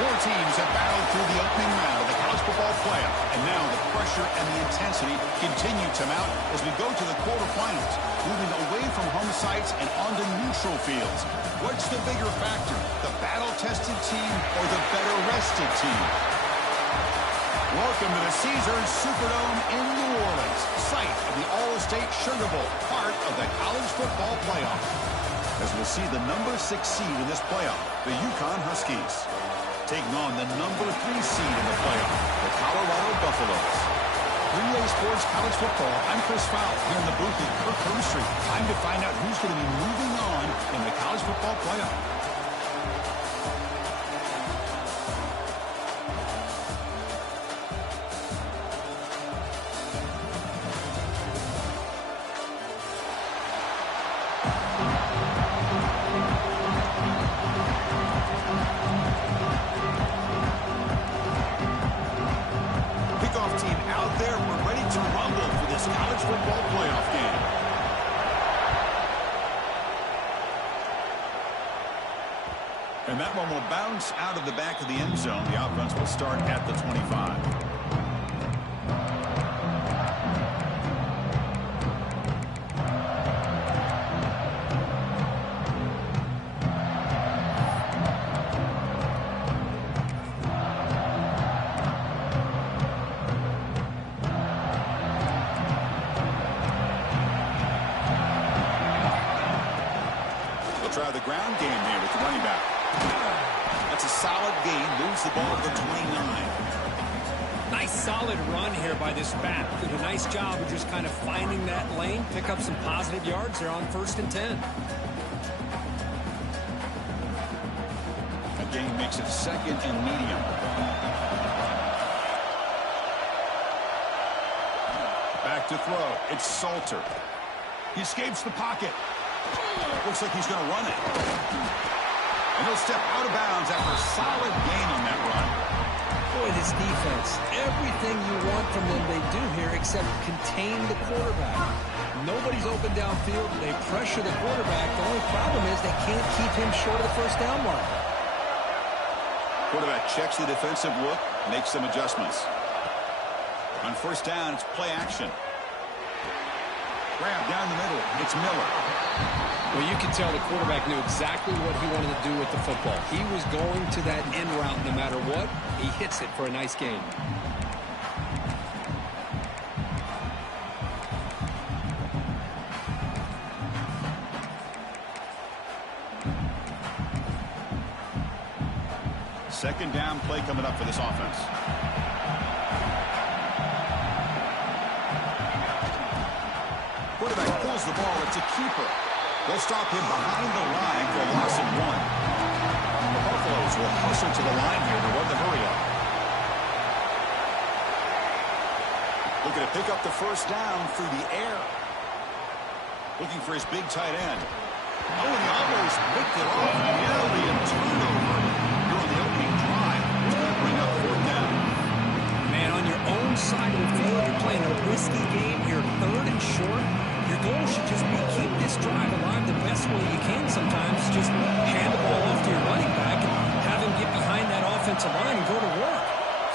Four teams have battled through the opening round of the college football playoff, and now the pressure and the intensity continue to mount as we go to the quarterfinals, moving away from home sites and onto neutral fields. What's the bigger factor, the battle-tested team or the better-rested team? Welcome to the Caesars Superdome in New Orleans, site of the All-State Sugar Bowl, part of the college football playoff. As we'll see the number 6 seed in this playoff, the UConn Huskies, taking on the number 3 seed in the playoff, the Colorado Buffaloes. 3A Sports College Football, I'm Chris Fowle, here in the booth at Kirk Street. Time to find out who's going to be moving on in the college football playoff. And that one will bounce out of the back of the end zone. The offense will start at the 25. They'll try the ground game here with the running back. That's a solid gain. Moves the ball to the 29. Nice solid run here by this back. Did a nice job of just kind of finding that lane, pick up some positive yards there on 1st and 10. A gain makes it 2nd and medium. Back to throw. It's Salter. He escapes the pocket. Looks like he's going to run it. And he'll step out of bounds after a solid gain on that run. Boy, this defense, everything you want from them they do here except contain the quarterback. Nobody's open downfield. They pressure the quarterback. The only problem is they can't keep him short of the 1st down mark. Quarterback checks the defensive look, makes some adjustments. On 1st down, it's play action. Grab down the middle. It's Miller. Well, you can tell the quarterback knew exactly what he wanted to do with the football. He was going to that end route no matter what. He hits it for a nice gain. Second down play coming up for this offense. Quarterback pulls the ball. It's a keeper. They'll stop him behind the line for a loss of 1. The Buffaloes will hustle to the line here to run the hurry-up. Looking to pick up the 1st down through the air. Looking for his big tight end. Oh, and he almost picked it off. Nearly a turnover. You're on the opening drive. It's going to bring up 4th down. Man, on your own side of the field, you're playing a risky game here, 3rd and short. Your goal should just be keep this drive alive the best way you can sometimes. Just hand the ball off to your running back and have him get behind that offensive line and go to work.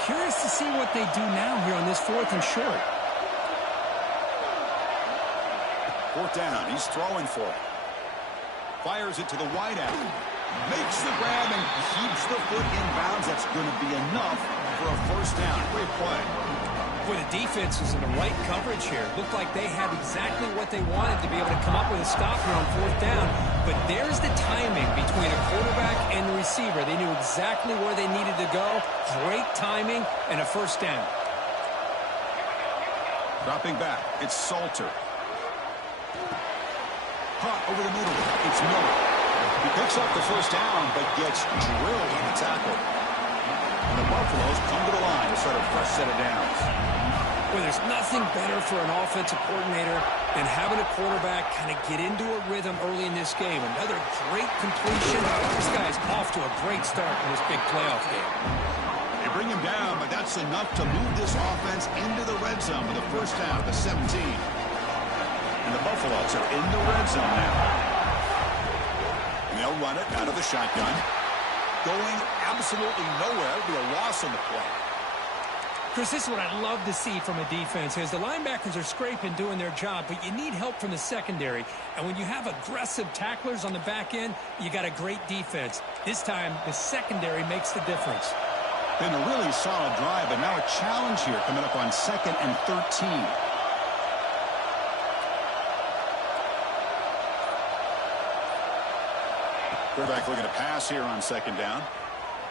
Curious to see what they do now here on this 4th and short. 4th down. He's throwing for it. Fires it to the wideout. Makes the grab and keeps the foot in bounds. That's going to be enough for a 1st down. Great play. Boy, the defense was in the right coverage here. Looked like they had exactly what they wanted to be able to come up with a stop here on 4th down. But there's the timing between a quarterback and the receiver. They knew exactly where they needed to go. Great timing and a 1st down. Dropping back, it's Salter. Caught over the middle. It's Miller. He picks up the 1st down, but gets drilled on the tackle. And the Buffaloes come to the line to start a fresh set of downs. Well, there's nothing better for an offensive coordinator than having a quarterback kind of get into a rhythm early in this game. Another great completion. This guy's off to a great start in this big playoff game. They bring him down, but that's enough to move this offense into the red zone with a 1st down at the 17. And the Buffaloes are in the red zone now. And they'll run it out of the shotgun. going absolutely nowhere. That would be a loss on the play. Chris, this is what I love to see from a defense is the linebackers are scraping, doing their job, but you need help from the secondary. And when you have aggressive tacklers on the back end, you got a great defense. This time, the secondary makes the difference. Been a really solid drive, but now a challenge here coming up on 2nd and 13. Quarterback looking to pass here on 2nd down.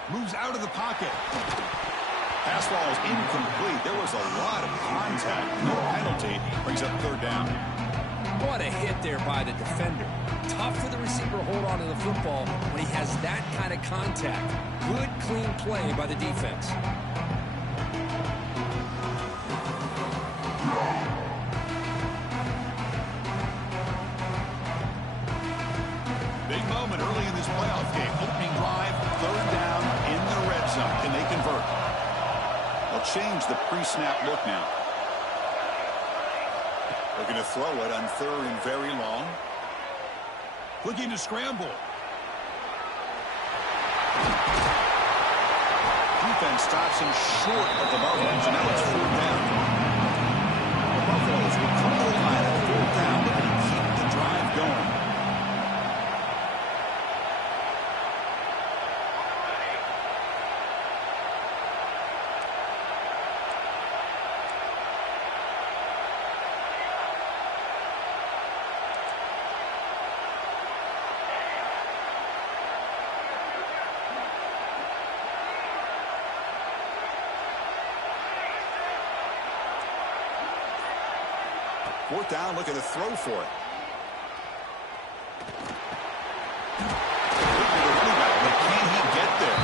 Moves out of the pocket. Pass ball is incomplete. There was a lot of contact. No penalty. Brings up 3rd down. What a hit there by the defender. Tough for the receiver to hold on to the football when he has that kind of contact. Good, clean play by the defense. Big moment early in this playoff game. Opening drive, 3rd down in the red zone. Can they convert? They'll change the pre-snap look now. Looking to throw it on 3rd and very long. Looking to scramble. Defense stops him short of the Buffaloes, and now it's 4th down. The Buffaloes will come to the line at 4th down, looking to keep the drive going. Fourth down, looking to throw for it. But can he get there?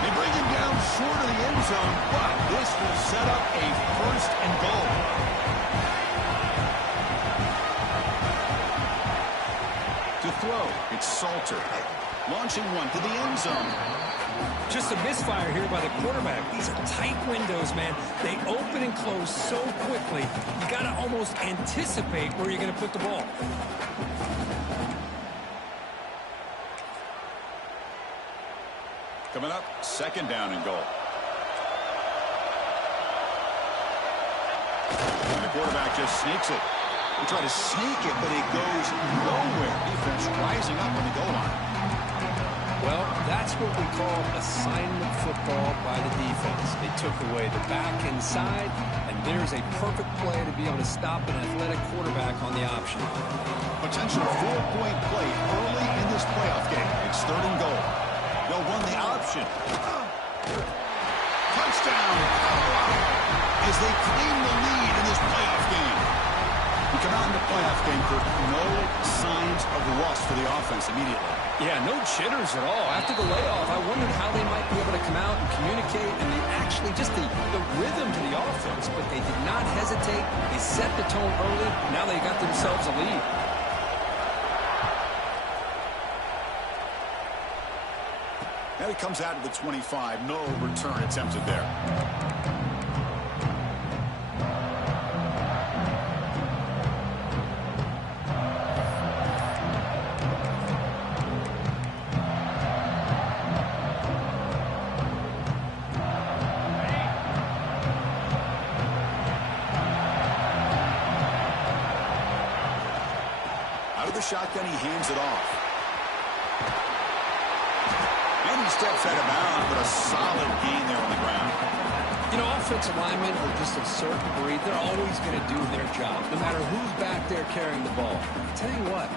They bring him down short of the end zone, but this will set up a 1st and goal. To throw, it's Salter. Launching one to the end zone. Just a misfire here by the quarterback. These are tight windows, man. They open and close so quickly, you got to almost anticipate where you're going to put the ball. Coming up, 2nd down and goal. And the quarterback just sneaks it. They try to sneak it, but it goes nowhere. Defense rising up on the goal line. Well, that's what we call assignment football by the defense. They took away the back inside, and there's a perfect play to be able to stop an athletic quarterback on the option. Potential 4-point play early in this playoff game. It's 3rd and goal. They'll run the option. Touchdown! As they claim the lead in this playoff game. We come out in the playoff game for no signs of rust for the offense immediately. Yeah, no jitters at all. After the layoff, I wondered how they might be able to come out and communicate and actually just the rhythm to the offense, but they did not hesitate. They set the tone early. Now they got themselves a lead. Now he comes out of the 25. No return attempted there. Shotgun, he hands it off. And he steps out of bounds, but a solid gain there on the ground. You know, offensive linemen are just a certain breed. They're always going to do their job, no matter who's back there carrying the ball. I tell you what,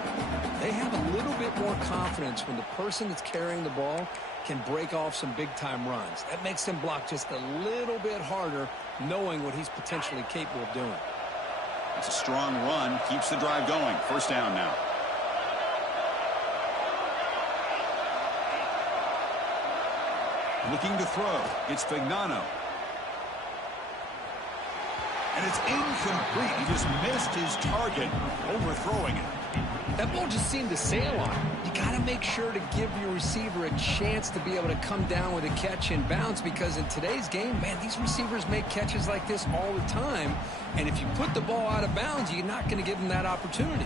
they have a little bit more confidence when the person that's carrying the ball can break off some big-time runs. That makes them block just a little bit harder, knowing what he's potentially capable of doing. It's a strong run, keeps the drive going. 1st down now. Looking to throw. It's Fignano. And it's incomplete. He just missed his target, overthrowing it. That ball just seemed to sail on him. You got to make sure to give your receiver a chance to be able to come down with a catch and bounce, because in today's game, man, these receivers make catches like this all the time. And if you put the ball out of bounds, you're not going to give them that opportunity.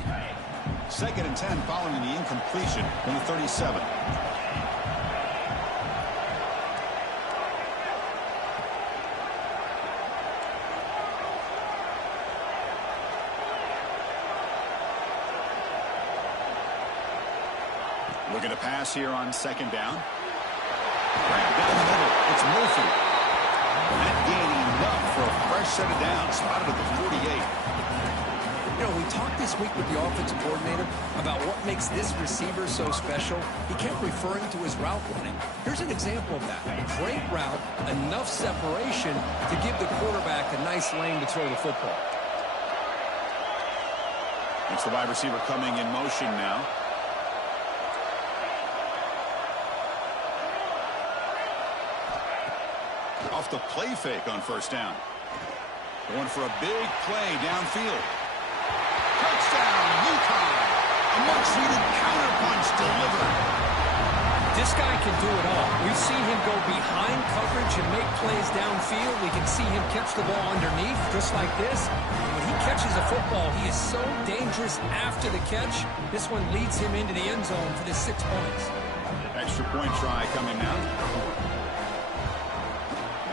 2nd and 10 following the incompletion from the 37. Looking to pass here on second down. Grab down the middle. It's Murphy. That gaining enough for a fresh set of downs. Spotted at the 48. You know, we talked this week with the offensive coordinator about what makes this receiver so special. He kept referring to his route running. Here's an example of that. Great route, enough separation to give the quarterback a nice lane to throw the football. It's the wide receiver coming in motion now. Off the play fake on first down. Going for a big play downfield. Touchdown, UConn. A much-needed counterpunch delivered. This guy can do it all. We've seen him go behind coverage and make plays downfield. We can see him catch the ball underneath, just like this. And when he catches a football, he is so dangerous after the catch. This one leads him into the end zone for the 6 points. Extra point try coming now.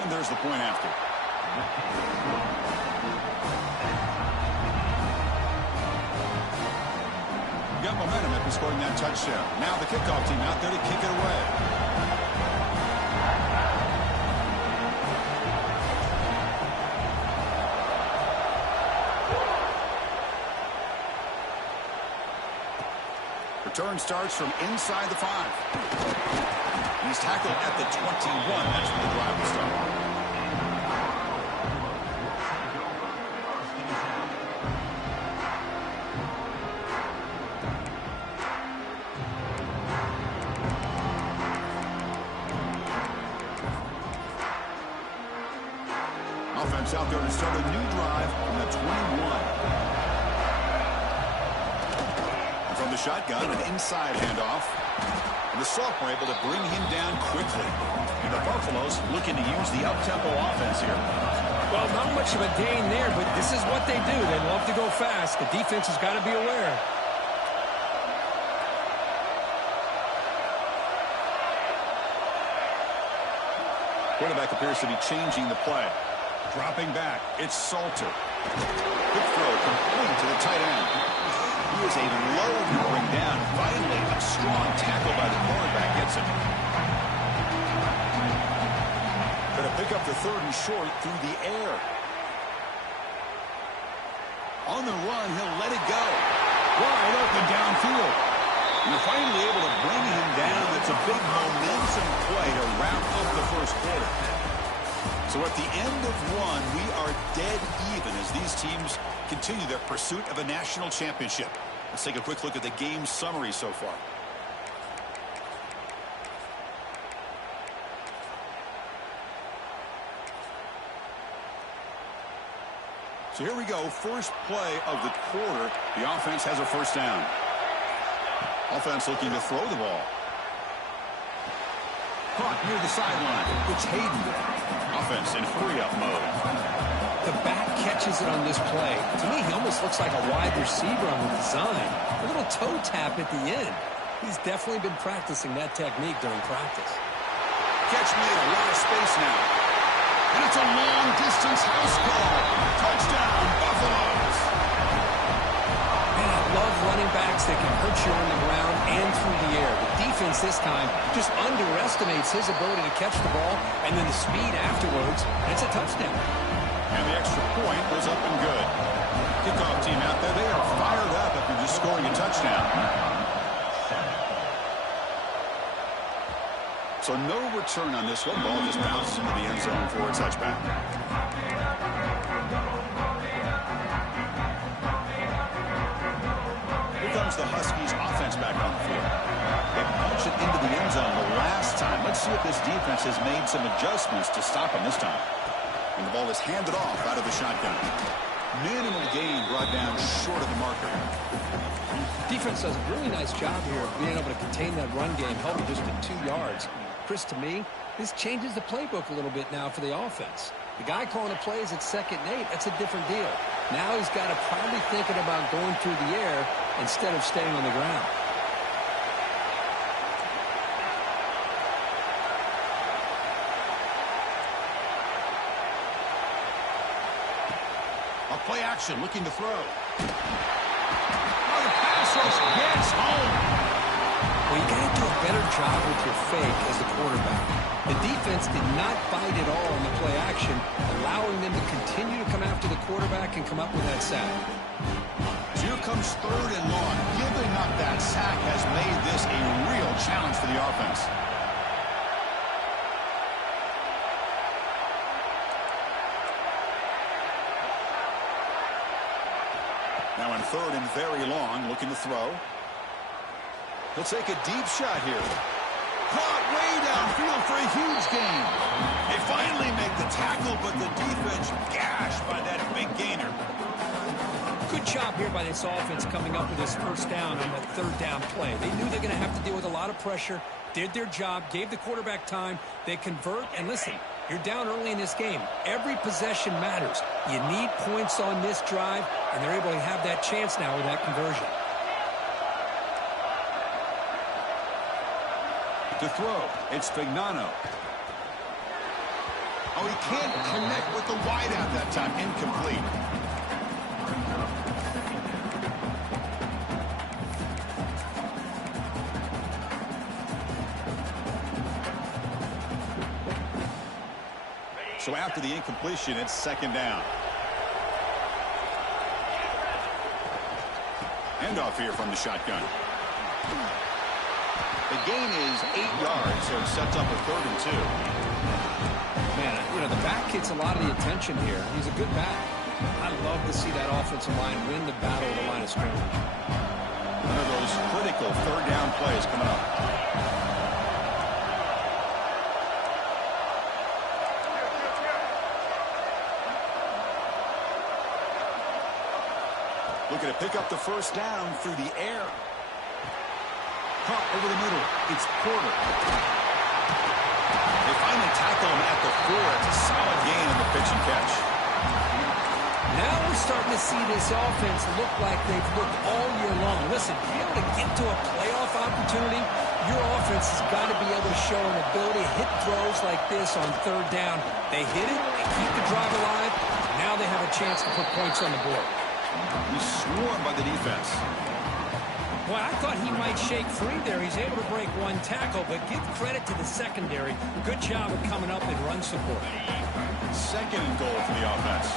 And there's the point after. Got momentum after scoring that touchdown. Now the kickoff team out there to kick it away. Return starts from inside the 5. He's tackled at the 21. That's where the drive will start. Offense out there to start a new drive from the 21. From the shotgun, an inside handoff. And the sophomore able to bring him down quickly. And the Buffaloes looking to use the up-tempo offense here. Well, not much of a gain there, but this is what they do. They love to go fast. The defense has got to be aware. Quarterback appears to be changing the play. Dropping back, it's Salter. Quick throw complete to the tight end. He is a load to bring down. Finally, a strong tackle by the cornerback gets him. Going to pick up the 3rd and short through the air. On the run, he'll let it go. Wide open downfield. You're finally able to bring him down. That's a big momentum play to wrap up the first quarter. So at the end of one, we are dead even as these teams continue their pursuit of a national championship. Let's take a quick look at the game summary so far. So here we go. First play of the quarter. The offense has a first down. Offense looking to throw the ball. Caught near the sideline. It's Hayden. Offense in hurry-up mode. The back catches it on this play. To me, he almost looks like a wide receiver on the design. A little toe tap at the end. He's definitely been practicing that technique during practice. Catch made, a lot of space now. And it's a long-distance house call. Touchdown, Buffaloes. Man, I love running backs that can hurt you on the ground and through the air. The defense this time just underestimates his ability to catch the ball and then the speed afterwards. And it's a touchdown. And the extra point was up and good. Kickoff team out there, they are fired up after just scoring a touchdown. So no return on this one. Ball just bounces into the end zone for a touchback. Here comes the Huskies offense back on the field. They punched it into the end zone the last time. Let's see if this defense has made some adjustments to stop them this time. And the ball is handed off out of the shotgun. Minimal gain brought down short of the marker. Defense does a really nice job here of being able to contain that run game, held just at 2 yards. Chris, to me, this changes the playbook a little bit now for the offense. The guy calling the plays at 2nd and 8, that's a different deal. Now he's got to probably thinking about going through the air instead of staying on the ground. Play action, looking to throw. Oh, the pass rush gets home. Well, you got to do a better job with your fake as the quarterback. The defense did not bite at all on the play action, allowing them to continue to come after the quarterback and come up with that sack. So here comes 3rd and long. Giving up that sack has made this a real challenge for the offense. Now on 3rd and very long, looking to throw. He'll take a deep shot here. Caught way downfield for a huge gain. They finally make the tackle, but the defense gashed by that big gainer. Good job here by this offense coming up with this 1st down on that 3rd down play. They knew they're going to have to deal with a lot of pressure, did their job, gave the quarterback time. They convert, and listen, you're down early in this game. Every possession matters. You need points on this drive, and they're able to have that chance now with that conversion. To throw, it's Fignano. Oh, he can't connect with the wideout that time. Incomplete. So after the incompletion, it's 2nd down. Handoff here from the shotgun. The gain is 8 yards, so it sets up a 3rd and 2. Man, you know, the back gets a lot of the attention here. He's a good back. I love to see that offensive line win the battle of the line of scrimmage. One of those critical 3rd down plays coming up. Looking to pick up the 1st down through the air. Caught over the middle. It's Porter. They finally tackle him at the 4. It's a solid gain on the pitch and catch. Now we're starting to see this offense look like they've looked all year long. Listen, to be able to get to a playoff opportunity, your offense has got to be able to show an ability to hit throws like this on 3rd down. They hit it, they keep the drive alive. Now they have a chance to put points on the board. He's swarmed by the defense. Well, I thought he might shake free there. He's able to break 1 tackle, but give credit to the secondary. Good job of coming up and run support. 2nd and goal for the offense.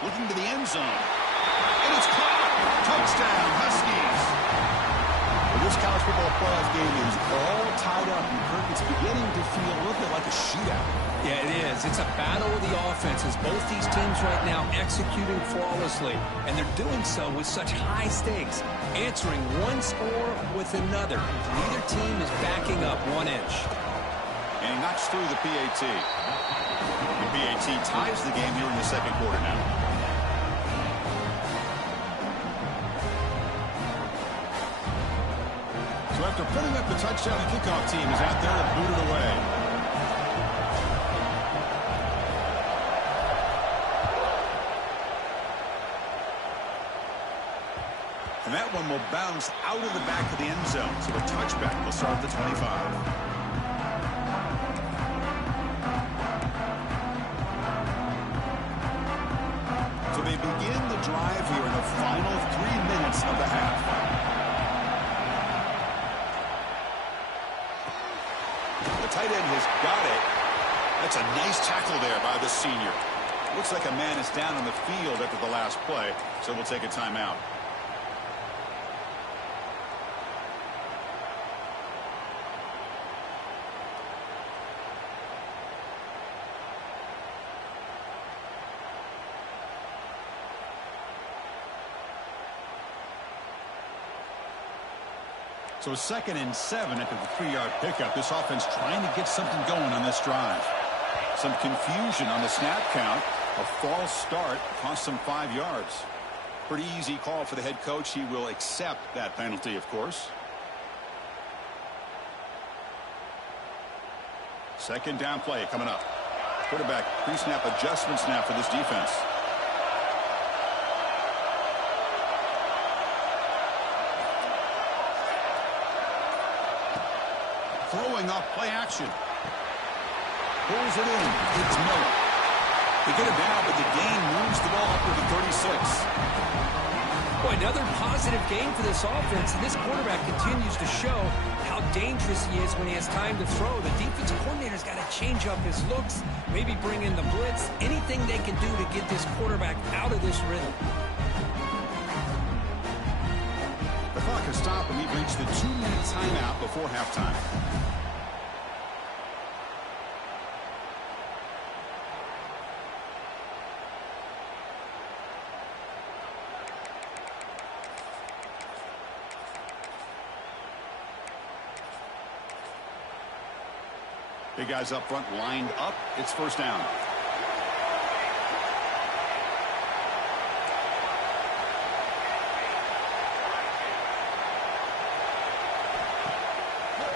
Looking to the end zone. And it's caught. Touchdown, Huskies. Well, this college football playoff game is all tied up. And Kirk, it's beginning to feel a little bit like a shootout. Yeah, it is. It's a battle of the offenses. Both these teams right now executing flawlessly, and they're doing so with such high stakes, answering one score with another. Neither team is backing up 1 inch. And he knocks through the PAT. The PAT ties the game here in the 2nd quarter now. So after putting up the touchdown, the kickoff team is out there to boot it away. And that one will bounce out of the back of the end zone. So a touchback will start at the 25. So they begin the drive here in the final 3 minutes of the half. The tight end has got it. That's a nice tackle there by the senior. Looks like a man is down on the field after the last play, so we'll take a timeout. So 2nd and 7 after the 3-yard pickup. This offense trying to get something going on this drive. Some confusion on the snap count. A false start cost them 5 yards. Pretty easy call for the head coach. He will accept that penalty, of course. 2nd down play coming up. Quarterback pre-snap adjustments now for this defense. Throwing off play action. Pulls it in. It's Miller. They get it down, but the gain moves the ball up to the 36. Boy, another positive game for this offense, and this quarterback continues to show how dangerous he is when he has time to throw. The defensive coordinator's got to change up his looks, maybe bring in the blitz, anything they can do to get this quarterback out of this rhythm. The clock has stopped, and we've reached the 2-minute timeout before halftime. Big guys up front lined up. It's first down.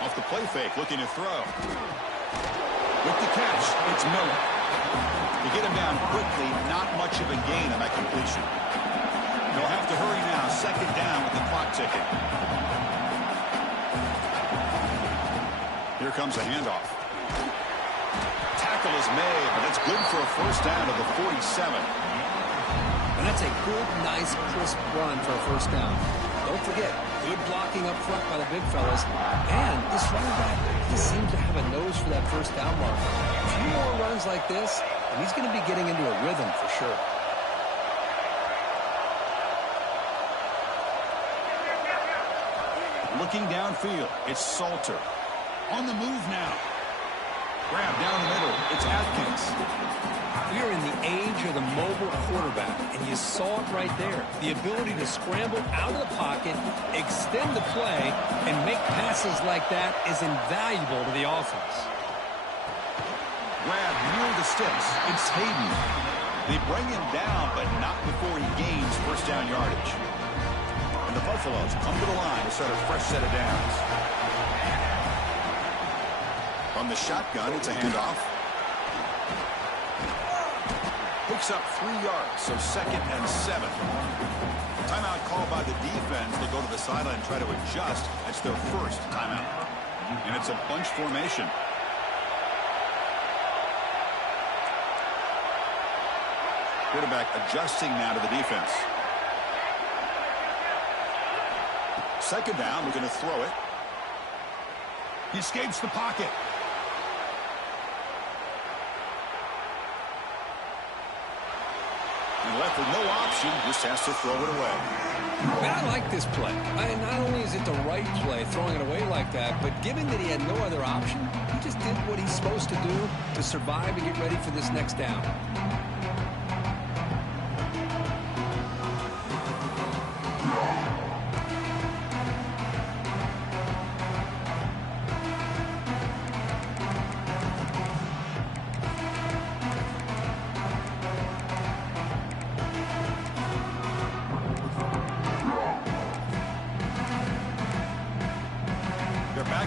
Off the play fake, looking to throw. With the catch, it's Miller. To get him down quickly, not much of a gain on that completion. They'll have to hurry now. Second down with the clock ticking. Here comes a handoff. Tackle is made, but it's good for a first down to the 47. And that's a good, nice, crisp run for a first down. Don't forget, good blocking up front by the big fellas. And this running back, he seems to have a nose for that first down mark. A few more runs like this, and he's going to be getting into a rhythm for sure. Looking downfield, it's Salter. On the move now. Grab down the middle. It's Atkins. We are in the age of the mobile quarterback, and you saw it right there. The ability to scramble out of the pocket, extend the play, and make passes like that is invaluable to the offense. Grab near the sticks. It's Hayden. They bring him down, but not before he gains first down yardage. And the Buffaloes come to the line to start a fresh set of downs. From the shotgun, it's a handoff. Picks up 3 yards, so 2nd and 7. Timeout called by the defense. They go to the sideline and try to adjust. That's their first timeout. And it's a bunch formation. Quarterback adjusting now to the defense. Second down, we're going to throw it. He escapes the pocket. And left with no option, just has to throw it away. Man, I like this play. Not only is it the right play, throwing it away like that, but given that he had no other option, he just did what he's supposed to do to survive and get ready for this next down.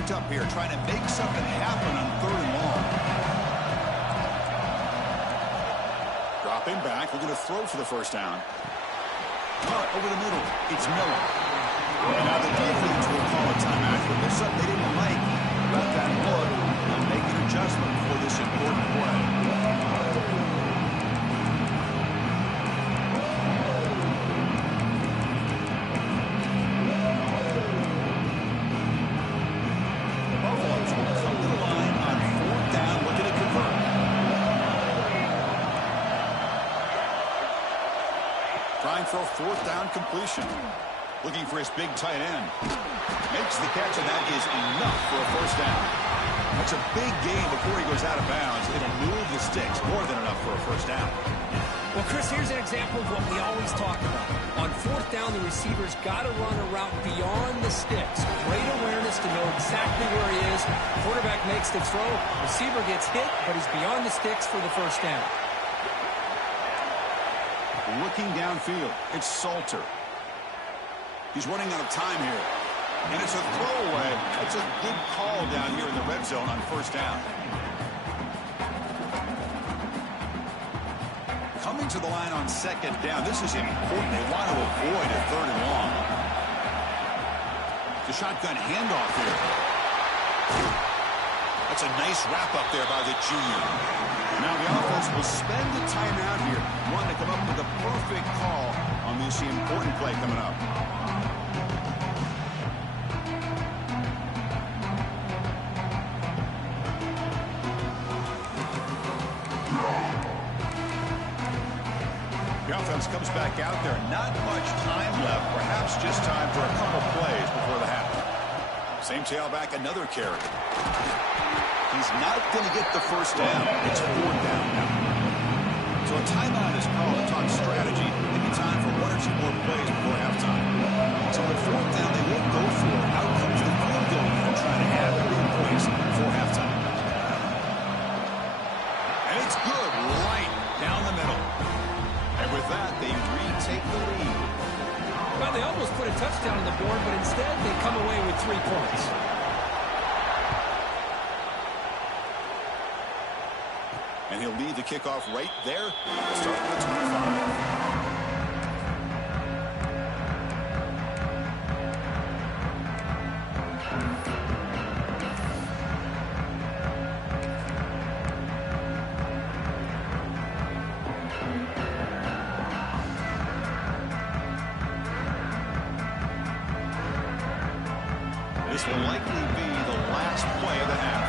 Up here trying to make something happen on 3rd and long. Dropping back, looking to throw for the first down. Cut over the middle. It's Miller. And now the defense will call a timeout. But there's something they didn't like about that look. They'll make an adjustment for this important play. For a 4th down completion. Looking for his big tight end. Makes the catch, and that is enough for a first down. That's a big gain before he goes out of bounds. It'll move the sticks, more than enough for a first down. Well, Chris, here's an example of what we always talk about. On 4th down, the receiver's got to run a route beyond the sticks. Great awareness to know exactly where he is. Quarterback makes the throw. Receiver gets hit, but he's beyond the sticks for the first down. Looking downfield, it's Salter. He's running out of time here. And it's a throwaway. That's a good call down here in the red zone on first down. Coming to the line on 2nd down. This is important. They want to avoid a 3rd and long. The shotgun handoff here. That's a nice wrap up there by the junior. Now the offense offense will spend the timeout here, wanting to come up with a perfect call on this important play coming up. The offense comes back out there. Not much time left. Perhaps just time for a couple plays before the half. Same tailback, another carry. He's not going to get the first down. It's fourth down now. So a timeout is called to talk strategy. Maybe time for one or two more plays before halftime. So at fourth down, they won't go for it. Out comes the field goal unit trying to add 3 points before halftime. And it's good right down the middle. And with that, they retake the lead. Well, they almost put a touchdown on the board, but instead they come away with 3 points. And he'll lead the kickoff right there. Start with 25. This will likely be the last play of the half.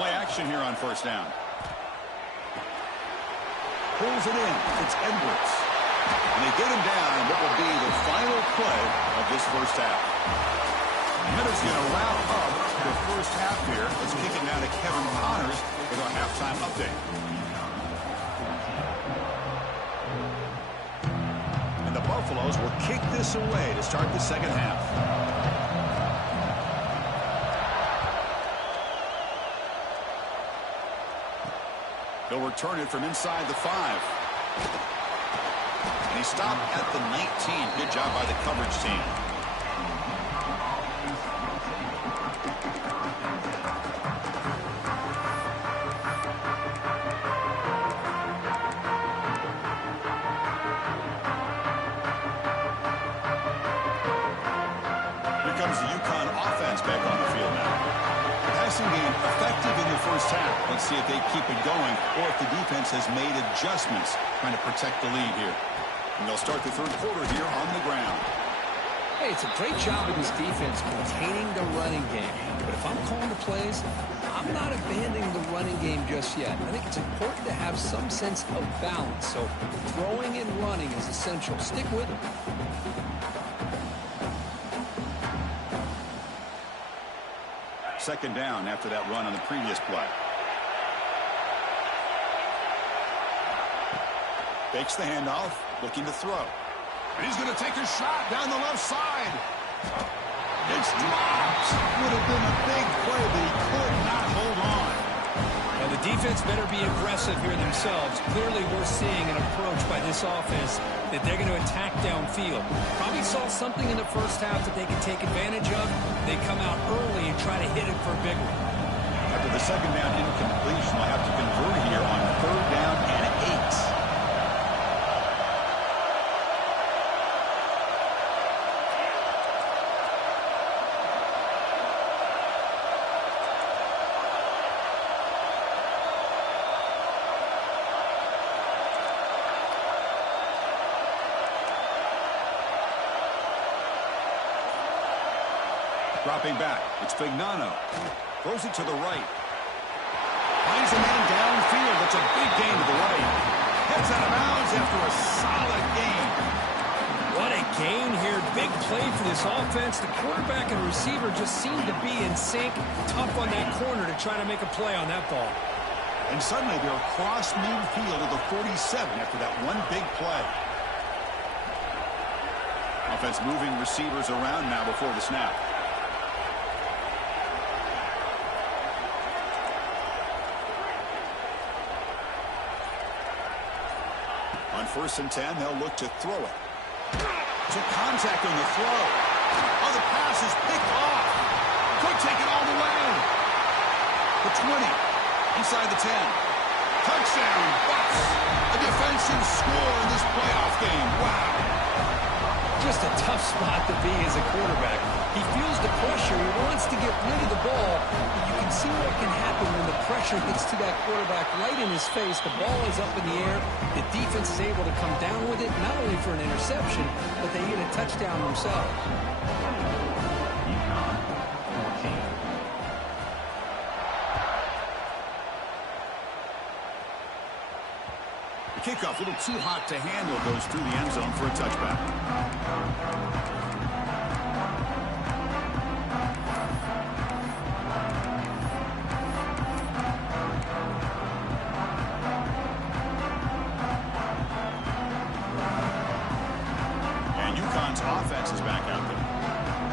Play action here on first down. Pulls it in. It's Edwards. And they get him down in what will be the final play of this first half. Minutes going to wrap up the first half here. Let's kick it now to Kevin Connors with our halftime update. And the Buffaloes will kick this away to start the second half. They'll return it from inside the 5. And he stopped at the 19. Good job by the coverage team. Here comes the UConn offense back on the field now. Passing game effective in the first half. Let's see if they keep it going or if the defense has made adjustments trying to protect the lead here. And they'll start the third quarter here on the ground. Hey, it's a great job of this defense containing the running game. But if I'm calling the plays, I'm not abandoning the running game just yet. I think it's important to have some sense of balance. So throwing and running is essential. Stick with it. Second down after that run on the previous play. Takes the handoff, looking to throw. And he's going to take a shot down the left side. It's dropped. Would have been a big play, but he could not hold on. Now the defense better be aggressive here themselves. Clearly we're seeing an approach by this offense that they're going to attack downfield. Probably saw something in the first half that they can take advantage of. They come out early and try to hit it for a big one. After the second down incompletion, they'll have to convert here on third down and 8. Dropping back, it's Fignano. Throws it to the right. Finds a man downfield. That's a big gain to the right. Gets out of bounds after a solid gain. What a gain here. Big play for this offense. The quarterback and receiver just seem to be in sync. Tough on that corner to try to make a play on that ball. And suddenly they're across midfield at the 47 after that one big play. Offense moving receivers around now before the snap. On 1st and 10, they'll look to throw it. Took contact on the throw. Oh, the pass is picked off. Could take it all the way. The 20, inside the 10. Touchdown, Bucks. A defensive score in this playoff game. Wow. just a tough spot to be as a quarterback. He feels the pressure. He wants to get rid of the ball. But you can see what can happen when the pressure gets to that quarterback right in his face. The ball is up in the air. The defense is able to come down with it, not only for an interception, but they get a touchdown themselves. The kickoff, a little too hot to handle, goes through the end zone for a touchback. And UConn's offense is back out there.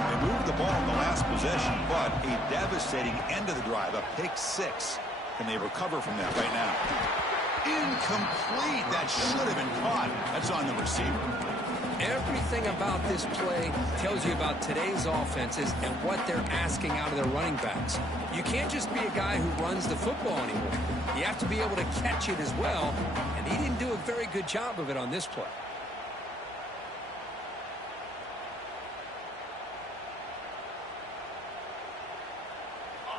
They moved the ball in the last possession, but a devastating end of the drive, a pick six. Can they recover from that right now? Incomplete. That should have been caught. That's on the receiver. Everything about this play tells you about today's offenses and what they're asking out of their running backs. You can't just be a guy who runs the football anymore. You have to be able to catch it as well, and he didn't do a very good job of it on this play.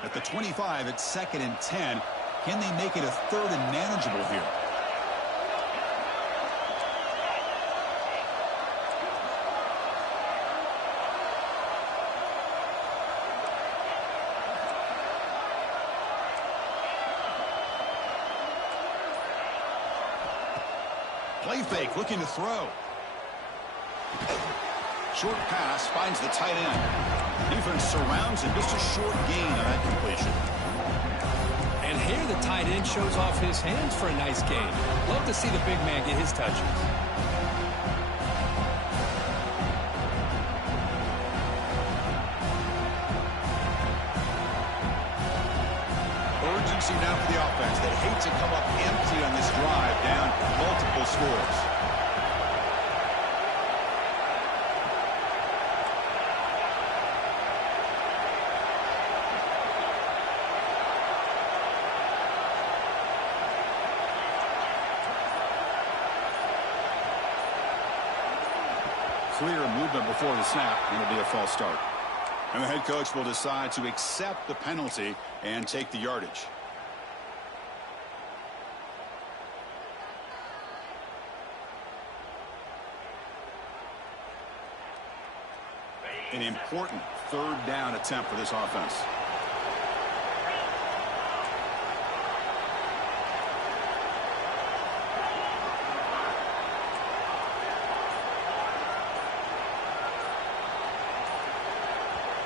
At the 25, it's 2nd and 10. Can they make it a 3rd and manageable here? Play fake, looking to throw. Short pass, finds the tight end. Defense surrounds him, just a short gain on that completion. And here the tight end shows off his hands for a nice game. Love to see the big man get his touches. Urgency now for the offense. They hate to come up empty on this drive, down multiple scores. Clear movement before the snap, and it'll be a false start. And the head coach will decide to accept the penalty and take the yardage. An important 3rd down attempt for this offense.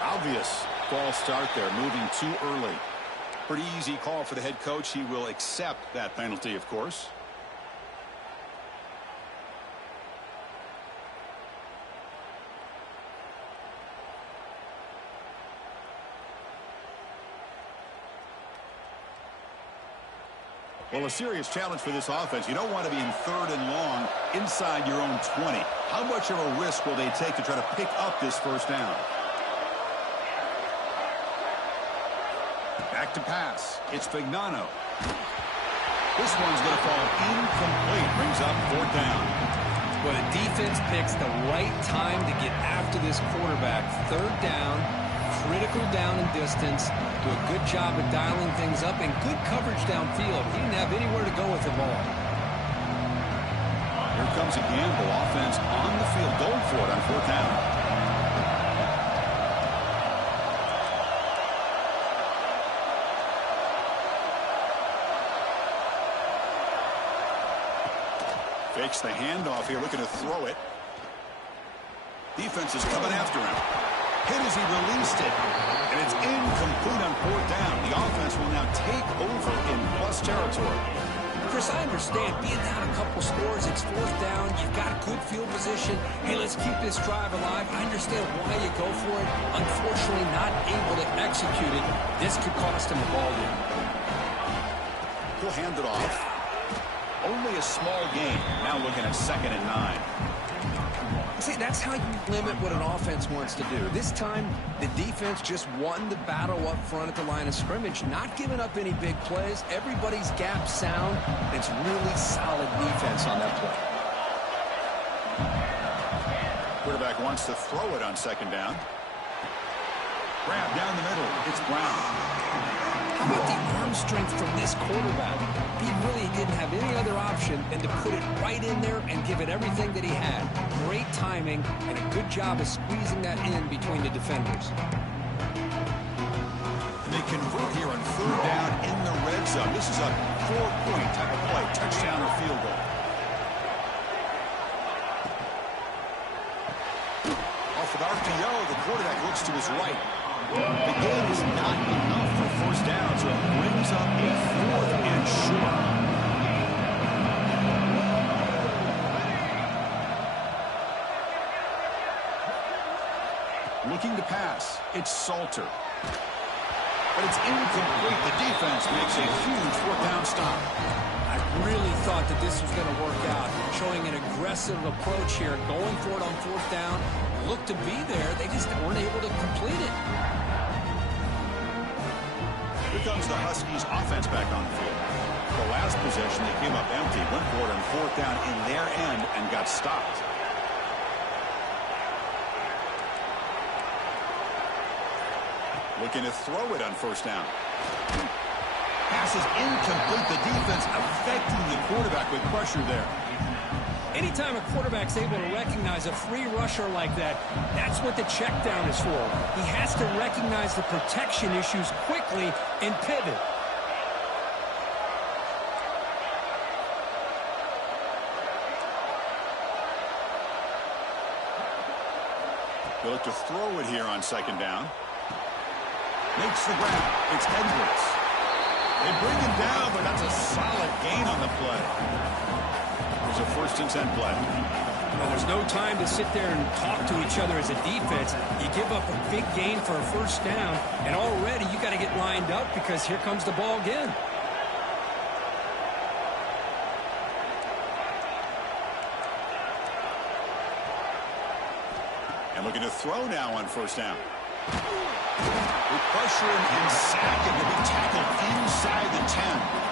Obvious false start there, moving too early. Pretty easy call for the head coach. He will accept that penalty, of course. Well, a serious challenge for this offense. You don't want to be in 3rd and long inside your own 20. How much of a risk will they take to try to pick up this 1st down? Back to pass. It's Fignano. This one's going to fall incomplete. Brings up 4th down. Well, the defense picks the right time to get after this quarterback. 3rd down, critical down and distance. Do a good job of dialing things up and good coverage downfield. He didn't have anywhere to go with the ball. Here comes a gamble. Offense on the field. Going for it on 4th down. Fakes the handoff here, looking to throw it. Defense is coming after him. Hit as he released it. And it's incomplete on 4th down. The offense will now take over in plus territory. Chris, I understand being down a couple scores, it's 4th down, you've got good field position. Hey, let's keep this drive alive. I understand why you go for it. Unfortunately, not able to execute it. This could cost him a ball game. He'll hand it off. Only a small gain. Now looking at 2nd and 9. See, that's how you limit what an offense wants to do. This time, the defense just won the battle up front at the line of scrimmage, not giving up any big plays. Everybody's gap sound. It's really solid defense on that play. quarterback wants to throw it on second down. Grab down the middle. It's Brown. How about the arm strength from this quarterback? He really didn't have any other option than to put it right in there and give it everything that he had. Great timing and a good job of squeezing that in between the defenders. And they convert here on third down in the red zone. This is a 4-point type of play, touchdown or field goal. Off with RPO, the quarterback looks to his right. The game is not enough for first down, so it brings up a 4th and short. Looking to pass, it's Salter. But it's incomplete. The defense makes a huge 4th down stop. I really thought that this was going to work out, showing an aggressive approach here, going for it on 4th down. Looked to be there. They just weren't able to complete it. Here comes the Huskies offense back on the field. The last possession, they came up empty, went for it on 4th down in their end and got stopped. Looking to throw it on 1st down. Pass is incomplete. The defense affecting the quarterback with pressure there. Anytime a quarterback's able to recognize a free rusher like that, that's what the check down is for. He has to recognize the protection issues quickly and pivot. They look to throw it here on 2nd down. Makes the grab. It's Edwards. They bring him down, but that's a solid gain on the play. There's a 1st and 10 play. Well, there's no time to sit there and talk to each other as a defense. You give up a big gain for a 1st down, and already you got to get lined up because here comes the ball again. And looking to throw now on 1st down. They pressure him and sack him to be tackled inside the 10.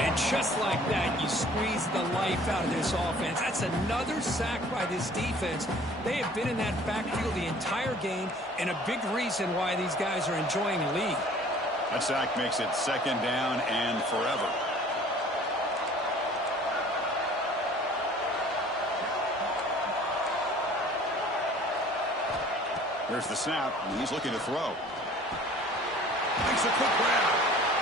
And just like that, you squeeze the life out of this offense. That's another sack by this defense. They have been in that backfield the entire game, and a big reason why these guys are enjoying the lead. That sack makes it 2nd down and forever. There's the snap, and he's looking to throw. Makes a quick grab.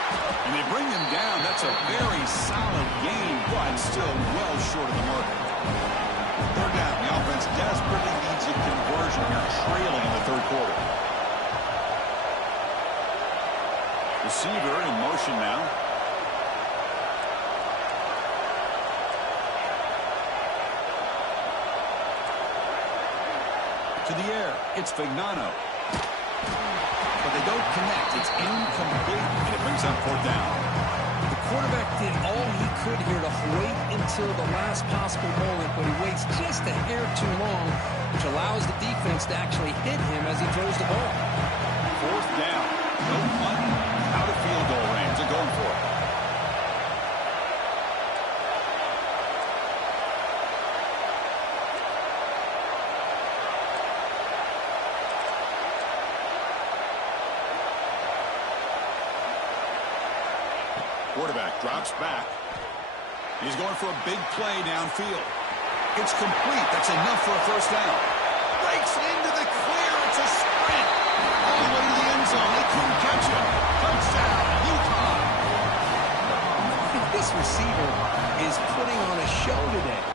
And they bring him down. That's a very solid gain, but still well short of the mark. 3rd down. The offense desperately needs a conversion here, trailing in the 3rd quarter. Receiver in motion now. To the air, it's Vignano. But they don't connect. It's incomplete, and it brings up 4th down. The quarterback did all he could here to wait until the last possible moment, but he waits just a hair too long, which allows the defense to actually hit him as he throws the ball. 4th down. No punt. Out of field goal range. They're going for it. Quarterback drops back. He's going for a big play downfield. It's complete. That's enough for a 1st down. Breaks into the clear. It's a sprint. All the way to the end zone. They couldn't catch him. Touchdown, UConn. This receiver is putting on a show today.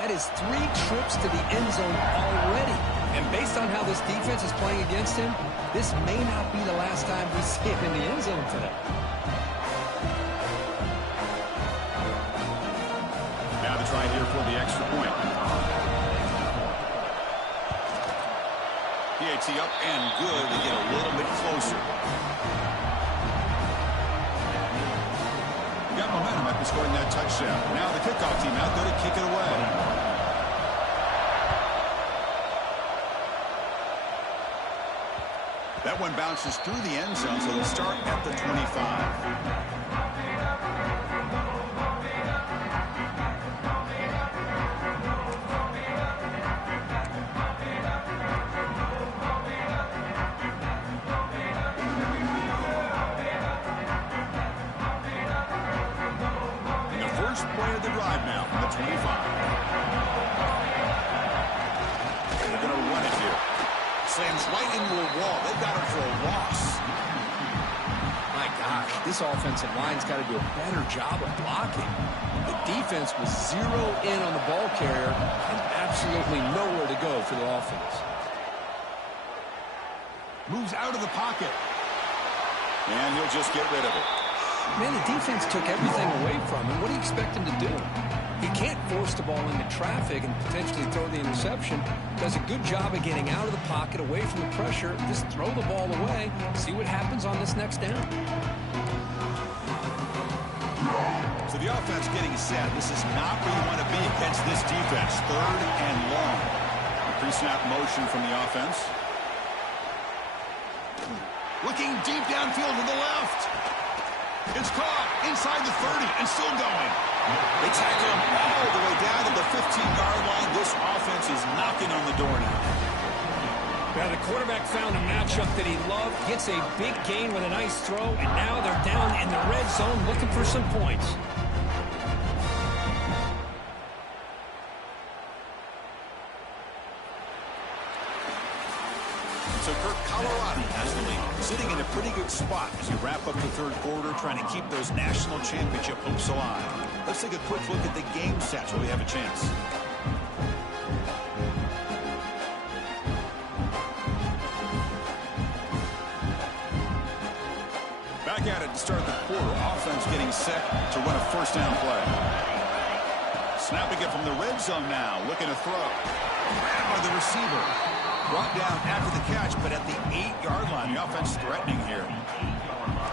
That is 3 trips to the end zone already. And based on how this defense is playing against him, this may not be the last time we see him in the end zone today. Now to try here for the extra point. PAT up and good to get a little bit closer. Got momentum after scoring that touchdown. Now the kickoff team out there to kick it away. That one bounces through the end zone, so they'll start at the 25. Play of the drive now from the 25. They're going to run it here. Slams right into a wall. They've got him for a loss. My gosh, this offensive line's got to do a better job of blocking. The defense was zeroed in on the ball carrier and absolutely nowhere to go for the offense. Moves out of the pocket. And he'll just get rid of it. Man, the defense took everything away from him. What do you expect him to do? He can't force the ball into traffic and potentially throw the interception. Does a good job of getting out of the pocket, away from the pressure. Just throw the ball away. See what happens on this next down. So the offense getting set. This is not where you want to be against this defense. 3rd and long. Pre-snap motion from the offense. Looking deep downfield to the left. It's caught inside the 30 and still going. They tackle him all the way down to the 15-yard line. This offense is knocking on the door now. Now the quarterback found a matchup that he loved, gets a big gain with a nice throw, and now they're down in the red zone looking for some points. So Kirk, Colorado has the lead, sitting in a pretty good spot as you wrap up the 3rd quarter, trying to keep those national championship hopes alive. Let's take a quick look at the game stats where we have a chance. Back at it to start the quarter. Offense getting set to run a 1st down play. Snapping it from the red zone now, looking to throw. Grabbed by the receiver. Brought down after the catch, but at the 8-yard line, the offense threatening here.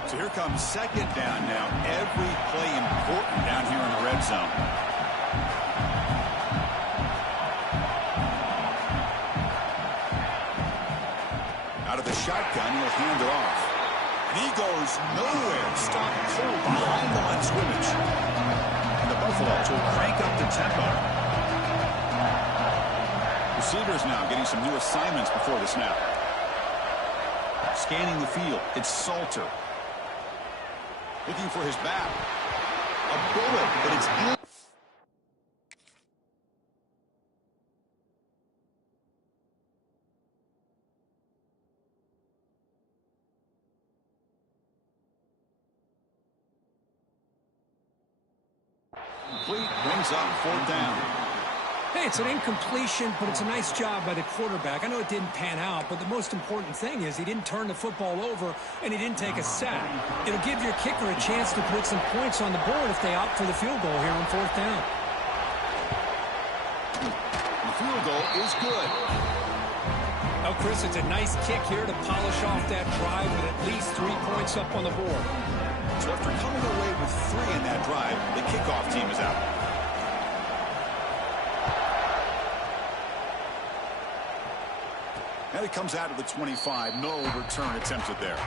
So here comes 2nd down now. Every play important down here in the red zone. Out of the shotgun, he'll hand it off. And he goes nowhere. Stopped cold behind the line of scrimmage. And the Buffaloes will crank up the tempo. Receivers now getting some new assignments before the snap. Scanning the field. It's Salter. Looking for his back. A bullet, but it's in. Complete, brings up 4th down. Hey, it's an incompletion, but it's a nice job by the quarterback. I know it didn't pan out, but the most important thing is he didn't turn the football over and he didn't take a sack. It'll give your kicker a chance to put some points on the board if they opt for the field goal here on 4th down. The field goal is good. Oh, Chris, it's a nice kick here to polish off that drive with at least 3 points up on the board. So after coming away with 3 in that drive, the kickoff team is out. And it comes out of the 25. No return attempted there.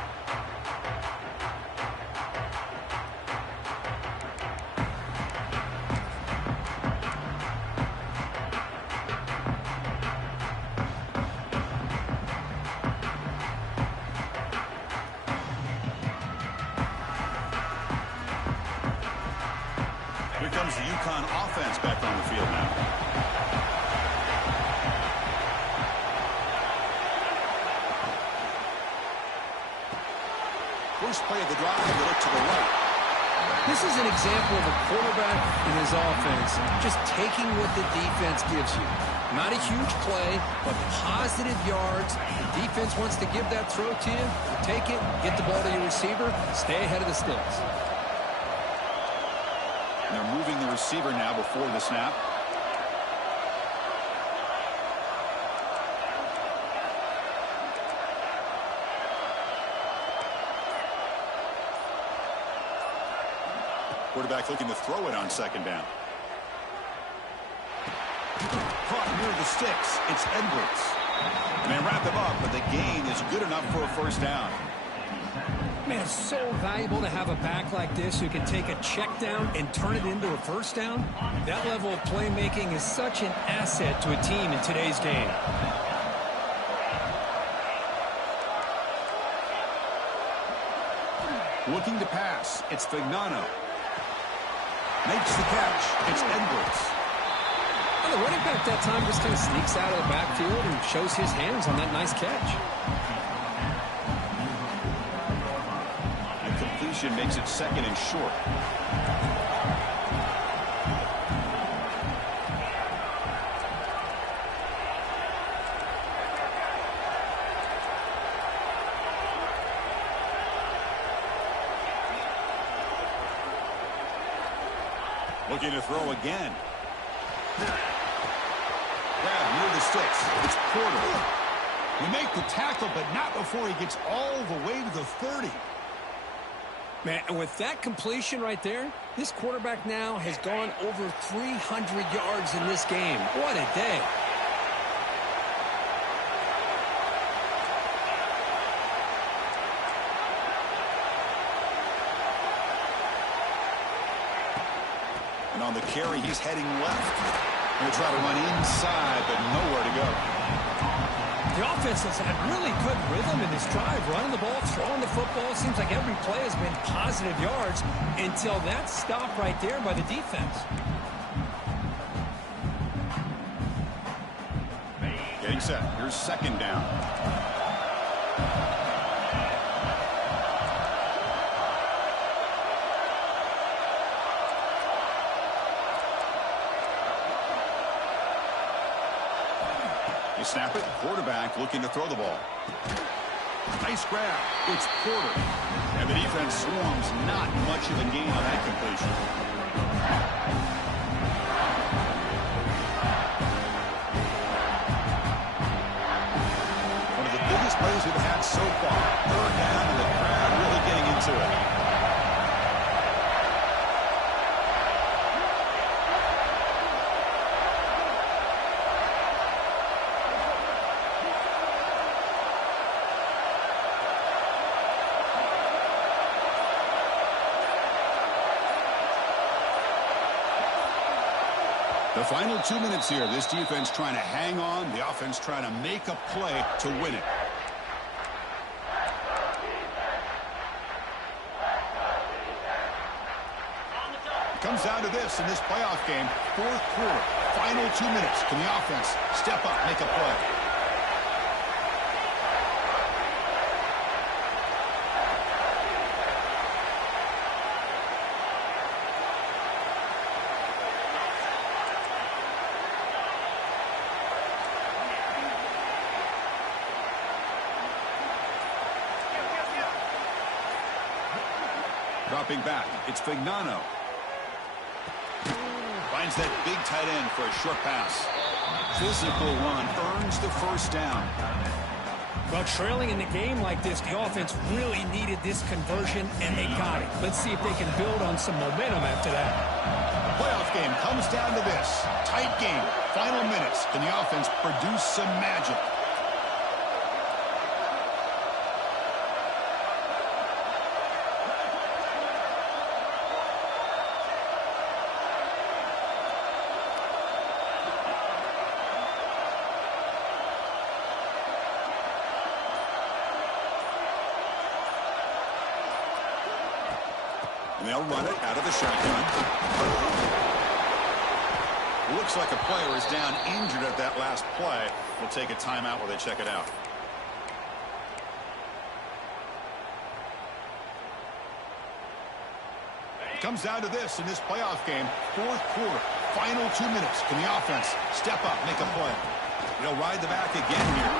Here comes the UConn offense back on the field now. First play of the drive, they look to the right. This is an example of a quarterback and his offense just taking what the defense gives you. Not a huge play, but positive yards. The defense wants to give that throw to you. You take it, get the ball to your receiver, stay ahead of the sticks. And they're moving the receiver now before the snap. Quarterback looking to throw it on 2nd down. Caught near the sticks. It's Edwards. And they wrap him up, but the gain is good enough for a first down. Man, it's so valuable to have a back like this who can take a check down and turn it into a first down. That level of playmaking is such an asset to a team in today's game. Looking to pass. It's Fignano. Makes the catch. It's Edwards. Well, the running back that time just kind of sneaks out of the backfield and shows his hands on that nice catch. The completion makes it second and short. Looking to throw again. Grab near the sticks. It's Porter. We make the tackle, but not before he gets all the way to the 30. Man, and with that completion right there, this quarterback now has gone over 300 yards in this game. What a day. And on the carry, he's heading left. He'll try to run inside, but nowhere to go. The offense has had really good rhythm in this drive, running the ball, throwing the football. Seems like every play has been positive yards until that stop right there by the defense. Getting set. Here's second down. Snap it. Quarterback looking to throw the ball. Nice grab. It's Porter. And the defense swarms. Not much of a gain on that completion. One of the biggest plays we've had so far. Third down and the crowd really getting into it. The final 2 minutes here. This defense trying to hang on. The offense trying to make a play to win it. It comes down to this in this playoff game. Fourth quarter. Final 2 minutes. Can the offense step up, make a play? Dropping back, it's Fignano. Finds that big tight end for a short pass. Physical run earns the first down. Well, trailing in the game like this, the offense really needed this conversion, and they got it. Let's see if they can build on some momentum after that. The playoff game comes down to this. Tight game, final minutes. Can the offense produce some magic? And they'll run it out of the shotgun. Looks like a player is down injured at that last play. We'll take a timeout while they check it out. It comes down to this in this playoff game. Fourth quarter, final 2 minutes. Can the offense step up, make a play? They'll ride the back again here.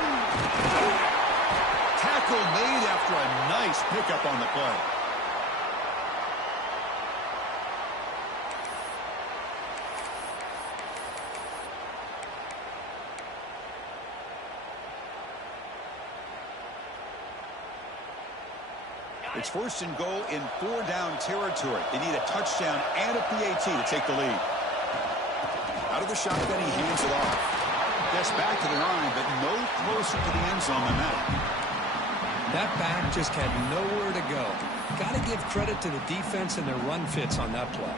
Tackle made after a nice pickup on the play. It's first and goal in 4-down territory. They need a touchdown and a PAT to take the lead. Out of the shotgun, he hands it off. Gets back to the line, but no closer to the end zone than that. That back just had nowhere to go. Got to give credit to the defense and their run fits on that play.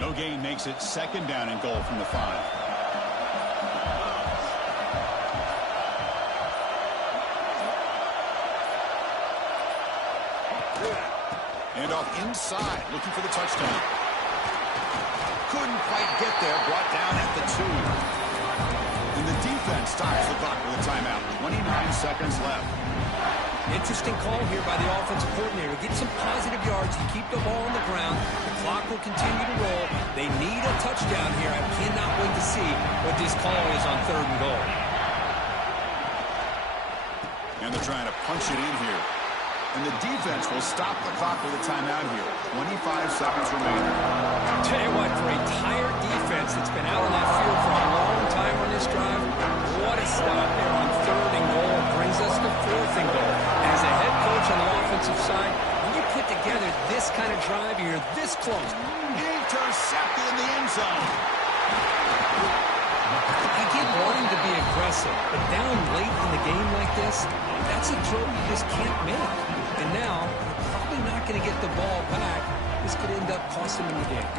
No gain makes it second down and goal from the 5. And off inside, looking for the touchdown. Couldn't quite get there, brought down at the 2. And the defense stops the clock with a timeout. 29 seconds left. Interesting call here by the offensive coordinator. Get some positive yards. You keep the ball on the ground. The clock will continue to roll. They need a touchdown here. I cannot wait to see what this call is on 3rd and goal. And they're trying to punch it in here. And the defense will stop the clock with a timeout here. 25 seconds remaining. Tell you what, for a tired defense that's been out on that field for a long time on this drive, what a stop there on 3rd and goal. Brings us to 4th and goal. As a head coach on the offensive side, when you put together this kind of drive, you're this close. Intercepted in the end zone. I get wanting to be aggressive, but down late in the game like this, that's a throw you just can't make. And now, you're probably not going to get the ball back. This could end up costing them the game.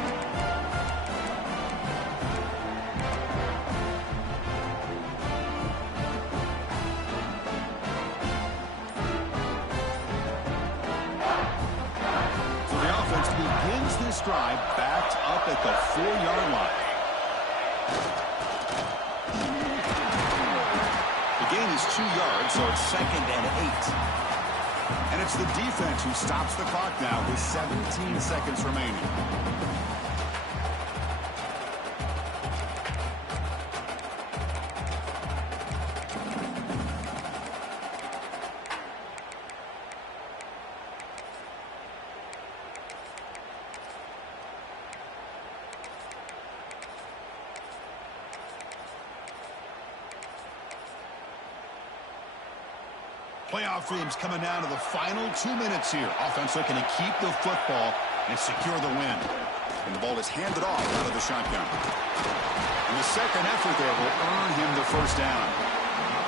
So the offense begins this drive backed up at the 4-yard line. The gain is 2 yards, so it's 2nd and 8. And it's the defense who stops the clock now with 17 seconds remaining. Playoff dreams coming down to the final 2 minutes here. Offense looking to keep the football and secure the win. And the ball is handed off out of the shotgun. And the second effort there will earn him the first down.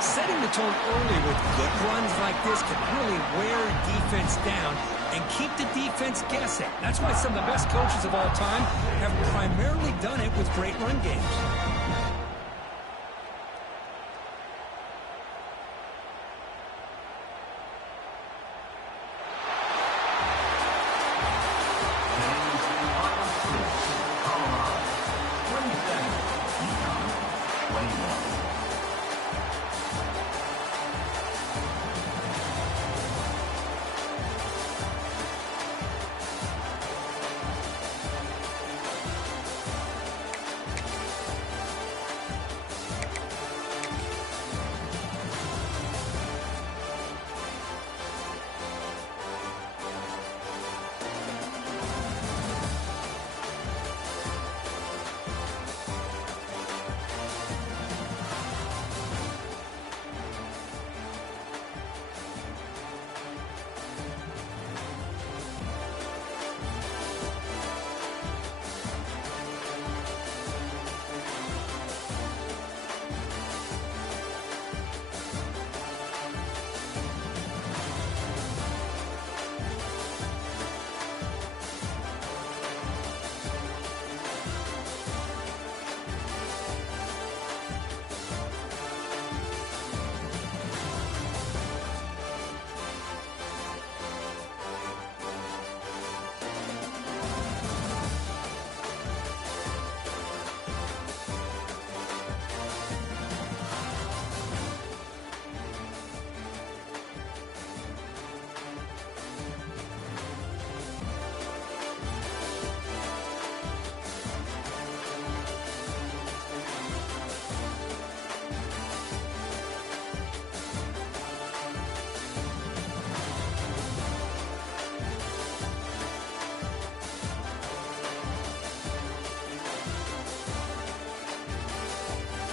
Setting the tone early with good runs like this can really wear defense down and keep the defense guessing. That's why some of the best coaches of all time have primarily done it with great run games.